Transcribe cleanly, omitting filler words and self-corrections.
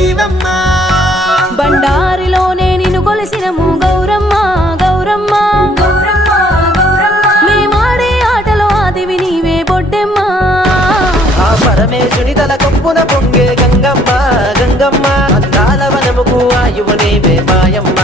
నీవమ్మా బండారిలోనే నిన్ను కొలిసినము గౌరమ్మ గౌరమ్మ మేమాడే ఆటలో ఆదివి నీవే బొడ్డెమ్మ ఆ పరమేశుని తల కొప్పున పొంగే గంగమ్మ గంగమ్మ అందాల వనముకు ఆయువు నీవే మాయమ్మ